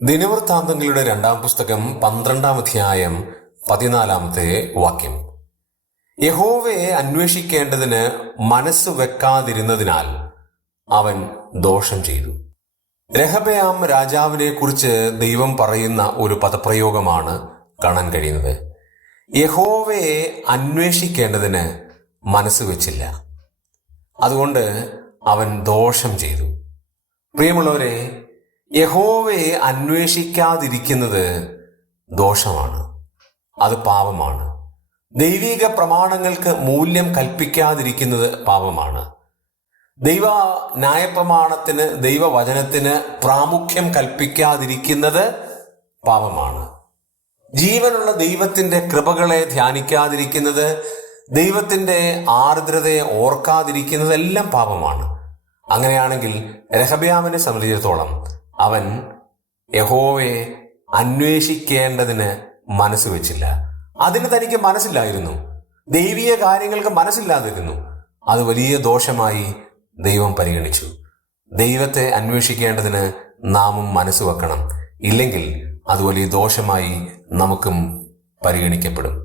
ദിനവൃത്താന്തങ്ങളുടെ 2-ാം പുസ്തകം 12-ാം അധ്യായം 14-ാമത്തെ വാക്യം. യഹോവയെ അന്വേഷിക്കേണ്ടതിന് മനസ്സ് വെക്കാതിരുന്നതിനാൽ അവൻ ദോഷം ചെയ്തു. രെഹബെയാം രാജാവിനെ കുറിച്ച് ദൈവം പറയുന്ന ഒരു പദപ്രയോഗമാണ് കാണാൻ കഴിയുന്നത്. യഹോവയെ അന്വേഷിക്കേണ്ടതിന് മനസ്സ് വെച്ചില്ല, അതുകൊണ്ട് അവൻ ദോഷം ചെയ്തു. പ്രിയമുള്ളവരെ, യഹോവയെ അന്വേഷിക്കാതിരിക്കുന്നത് ദോഷമാണ്, അത് പാപമാണ്. ദൈവിക പ്രമാണങ്ങൾക്ക് മൂല്യം കൽപ്പിക്കാതിരിക്കുന്നത് പാപമാണ്. ദൈവ ന്യായപ്രമാണത്തിന്, ദൈവവചനത്തിന് പ്രാമുഖ്യം കൽപ്പിക്കാതിരിക്കുന്നത് പാപമാണ്. ജീവനുള്ള ദൈവത്തിന്റെ കൃപകളെ ധ്യാനിക്കാതിരിക്കുന്നത്, ദൈവത്തിന്റെ ആർദ്രതയെ ഓർക്കാതിരിക്കുന്നതെല്ലാം പാപമാണ്. അങ്ങനെയാണെങ്കിൽ രെഹബെയാമിനെ സംബന്ധിച്ചിടത്തോളം അവൻ യഹോവയെ അന്വേഷിക്കേണ്ടതിന് മനസ്സ് വെച്ചില്ല. അതിന് തനിക്ക് മനസ്സില്ലായിരുന്നു, ദൈവീയ കാര്യങ്ങൾക്ക് മനസ്സില്ലാതിരുന്നു. അത് വലിയ ദോഷമായി ദൈവം പരിഗണിച്ചു. ദൈവത്തെ അന്വേഷിക്കേണ്ടതിന് നാമും മനസ്സ് വെക്കണം, ഇല്ലെങ്കിൽ അത് വലിയ ദോഷമായി നമുക്കും പരിഗണിക്കപ്പെടും.